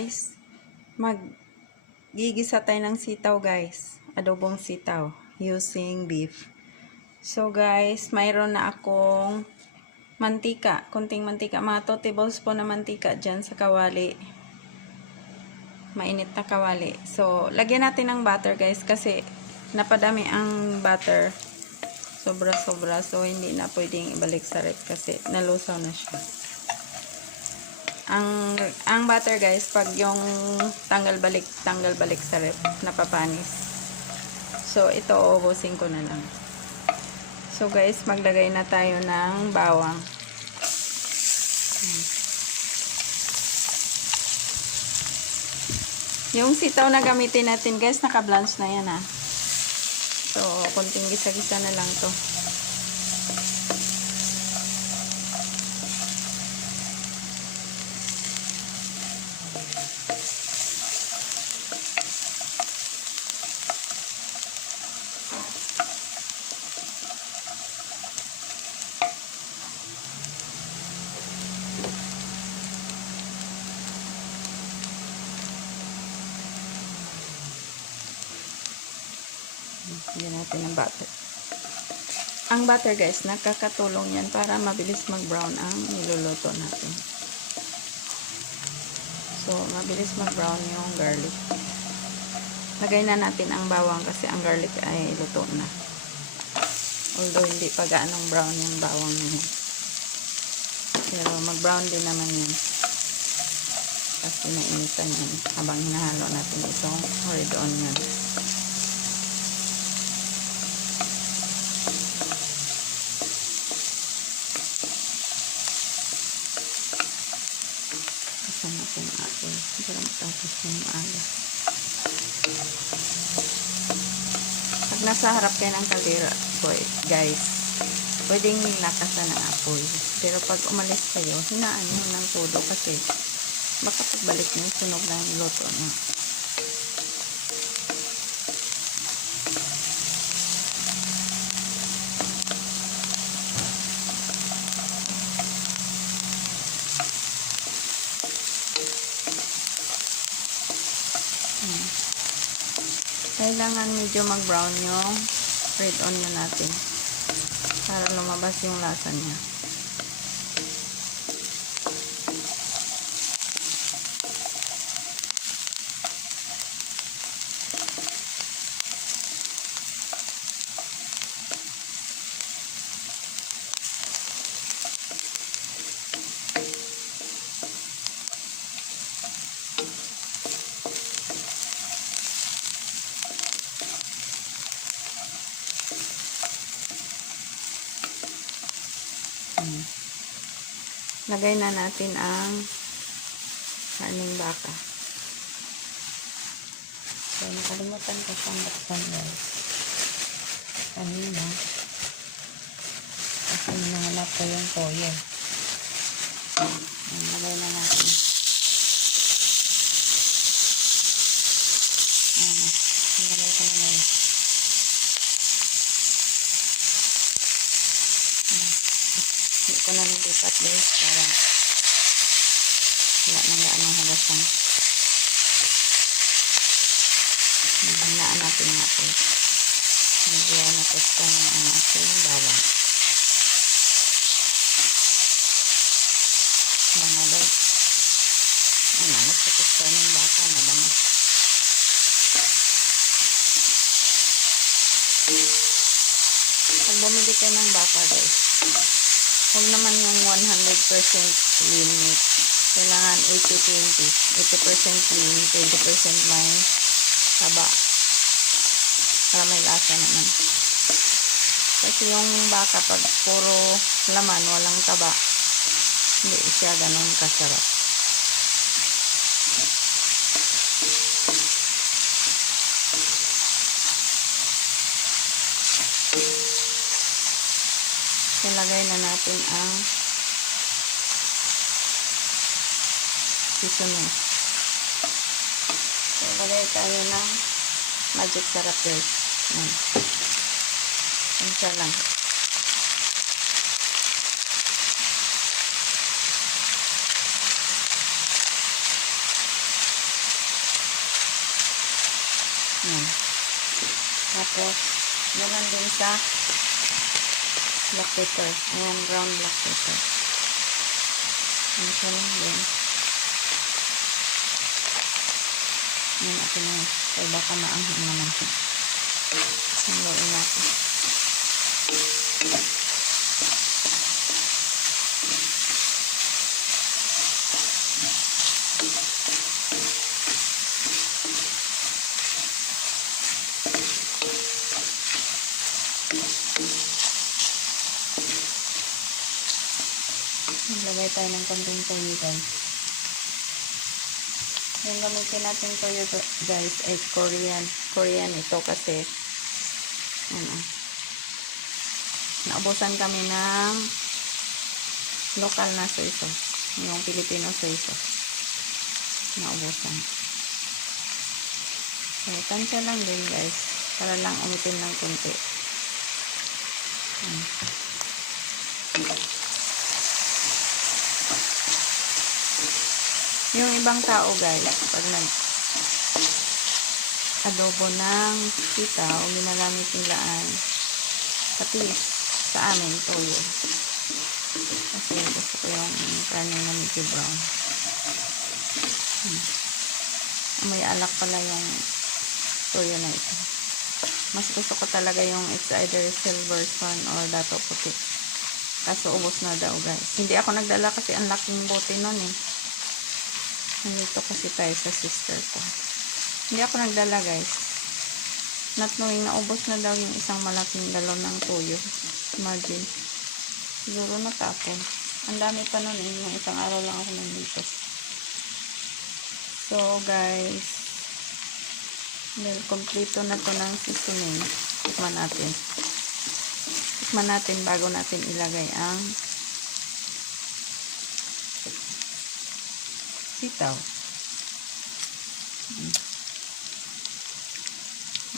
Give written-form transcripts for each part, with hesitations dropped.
guys, maggigisa tayo ng sitaw guys. Adobong sitaw using beef. So guys, mayroon na akong mantika, kunting mantika, mga 2 tablespoon na mantika dyan sa kawali. Mainit na kawali. So, lagyan natin ng butter guys kasi napadami ang butter. Sobra-sobra. So, hindi na pwedeng ibalik sa ref kasi nalusaw na siya. Ang butter guys, pag yung tanggal balik sa ref, napapanis. So, ito uubusin ko na lang. So, guys, maglagay na tayo ng bawang. Yung sitaw na gamitin natin guys, naka-blanch na yan ha. So, konting gisa-gisa na lang to. Lagyan natin ng butter. Ang butter guys, nakakatulong yan para mabilis mag-brown ang niluluto natin. So, mabilis mag-brown yung garlic. Lagay na natin ang bawang kasi ang garlic ay luto na. Although, hindi pa gaanong brown yung bawang na yun. Pero, mag-brown din naman yun. Kasi nainitan yan habang hinahalo natin itong red onion. Natin ang apple para matapos na ng aga. Pag nasa harap kayo ng kaldera guys, pwedeng lakasan ng apple, pero pag umalis kayo, hinaan nyo ng todo kasi baka pagbalik nyo sunog na yung luto nyo. Kailangan medyo mag-brown yung red onion natin para lumabas yung lasa niya. Lagay na natin ang karning baka. So, nakalimutan ko siyang baksan guys. Kanina. Kasi nahanap ko yung toyo. Lagay na natin. Lagay ko na guys. Hindi ko na nilipat guys para wala nang gaanong hagasan. Hinaan natin natin. Medyo natustan ang ating bawang. Bango guys. Natustan ng baka na bango. Pag bumili kayo ng baka guys, huwag naman yung 100% lean meat. Kailangan 80-20. 80% lean, 20% may taba. Para may lasa naman. Kasi yung baka pag puro laman, walang taba, hindi siya ganun kasarap. Ilagay na natin ang seasoning. So, ilagay tayo ng magic sarap guys. Isa lang. Yan. Tapos, ganun din sa black pepper. Ayan, brown black pepper. Yan siya lang din. Yan natin na. Kaya baka maanghang naman. Haluin natin. Maglagay tayo ng konting toyo guys. Yung gamitin natin toyo guys ay Korean ito kasi ano, naubusan kami ng lokal na soy sauce, yung Filipino soy sauce, naubusan. So tansya lang din guys para lang umitin ng kunti. Yung ibang tao guys, pag adobo ng sitaw, ginagamit nila ang patis. Sa amin, toyo. Kasi gusto ko yung karne na medyo brown. May alak pala yung toyo na ito. Mas gusto ko talaga yung it's either silver sun or dato puti. Kaso ubos na daw guys. Hindi ako nagdala kasi ang laking bote nun eh. Nandito kasi tayo sa sister ko. Hindi ako nagdala guys. Not knowing na ubos na daw yung isang malaking galon ng toyo. Imagine. Siguro natapon. Ang dami pa nun eh. Yung isang araw lang ako nandito. So guys, dahil kompleto na to ng seasoning, tikman natin. Tikman natin bago natin ilagay ang sitaw.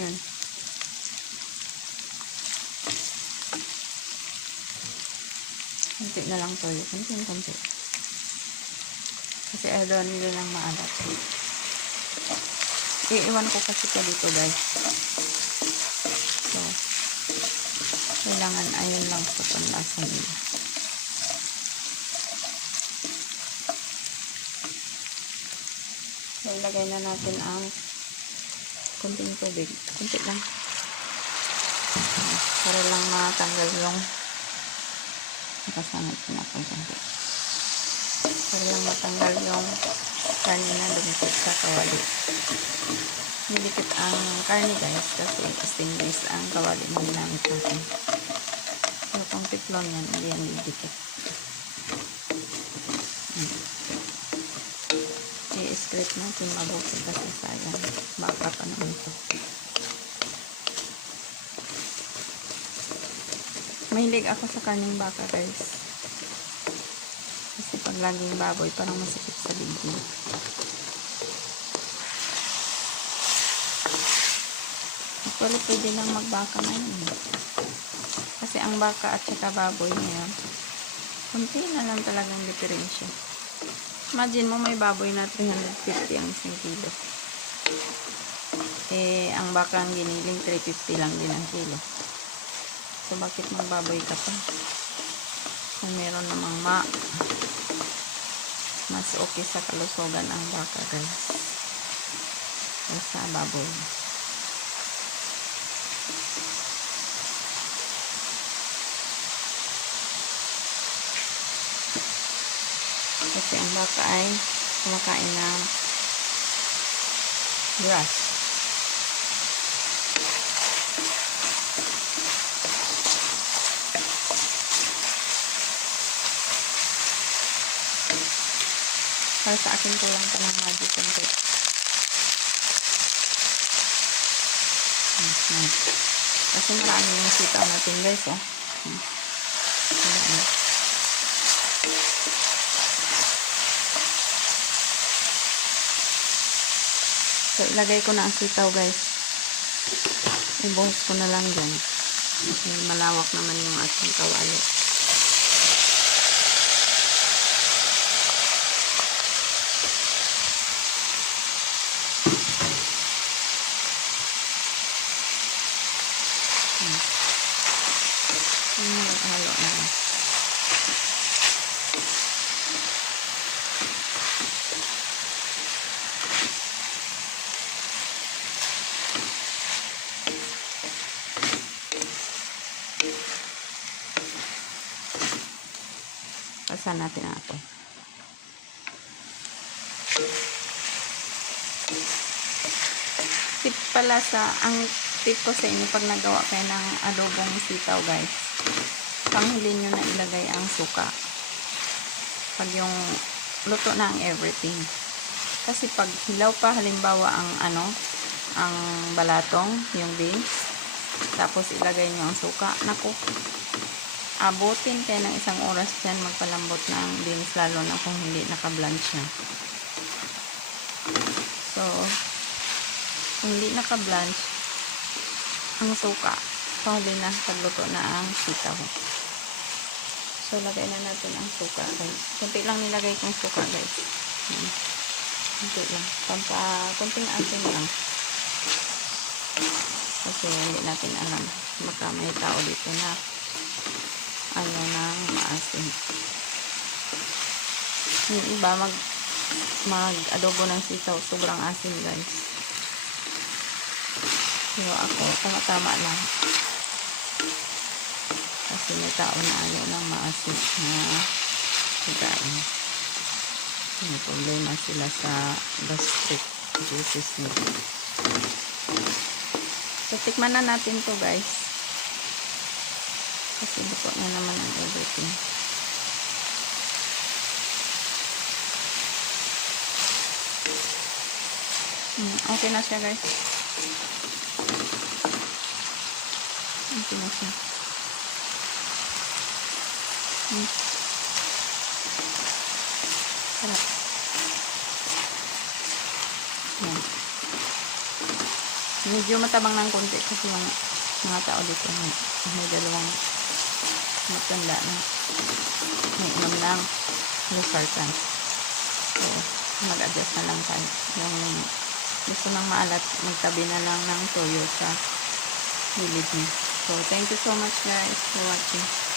Yan. Kunti na lang toyo. Kunti. Kasi ayaw nila lang maalat. Iiwan ko kasi ka dito guys. So, kailangan ayun lang sa panlasa nila. So, ilagay na natin ang kunting tubig. Kunti lang. Para lang matanggal yung nakasangat na ako dyan. Para lang matanggal yung karne na dumikit sa kawali. Nidikit ang karne guys kasi stainless ang kawali na ginamit natin. So, kung tiplon yan, hindi yan didikit. I-scrape natin mabuti kasi sayang. Baka pa naman ito. Mahilig ako sa karning baka guys. Kasi pag laging baboy, parang masakit sa dibdib. Actually, pwede lang magbaka ngayon. Kasi ang baka at saka baboy ngayon, kunti na lang talagang diferensya. Imagine mo may baboy na 350 ang isang kilo. Eh, ang baka ang giniling 350 lang din ang kilo. So, bakit magbaboy ka pa? Kung meron namang mas okay sa kalusugan ang baka guys. Kaysa baboy. Kasi ang baka ay kumakain ng grass. Para sa akin kulang pa ng magic konti. Kasi marami yung sitaw natin guys oh. So, ilagay ko na ang sitaw guys. Ibuhos ko na lang dyan. Kasi malawak naman yung ating kawali. Buksan natin ang apoy. Tip pala ang tip ko sa inyo pag nagawa kayo ng adobong sitaw guys, panghuli nyo na ilagay ang suka pag yung luto na ang everything. Kasi pag hilaw pa, halimbawa ang balatong, yung beans, tapos ilagay nyo ang suka, naku, abutin kayo ng 1 oras dyan magpalambot na ang beans, lalo na kung hindi naka-blanch na. So, kung hindi naka-blanch ang suka, pahuli na, pagluto na ang sitaw. So, lagay na natin ang suka guys. Kunti lang nilagay kong suka guys. Kunti lang. Kunting asin lang. Kasi hindi natin alam. Baka may tao dito na ayaw nang maasin. Yung iba mag-adobo ng sitaw, sobrang asin guys. Pero ako, tama-tama lang. Kasi may tao na ayaw nang maasin na pagkain. May problema sila sa gastric juices nila. So, tikman na natin to guys. Kasi luto na naman ang everything. Okay na siya guys. Okay na siya. Sarap. Yan. Medyo matabang ng konti kasi yung mga tao dito may dalawang matanda na may inom ng losartan. So, mag-adjust na lang tayo. Yung gusto ng maalat, magtabi na lang ng toyo sa gilid niya. So, thank you so much guys for watching.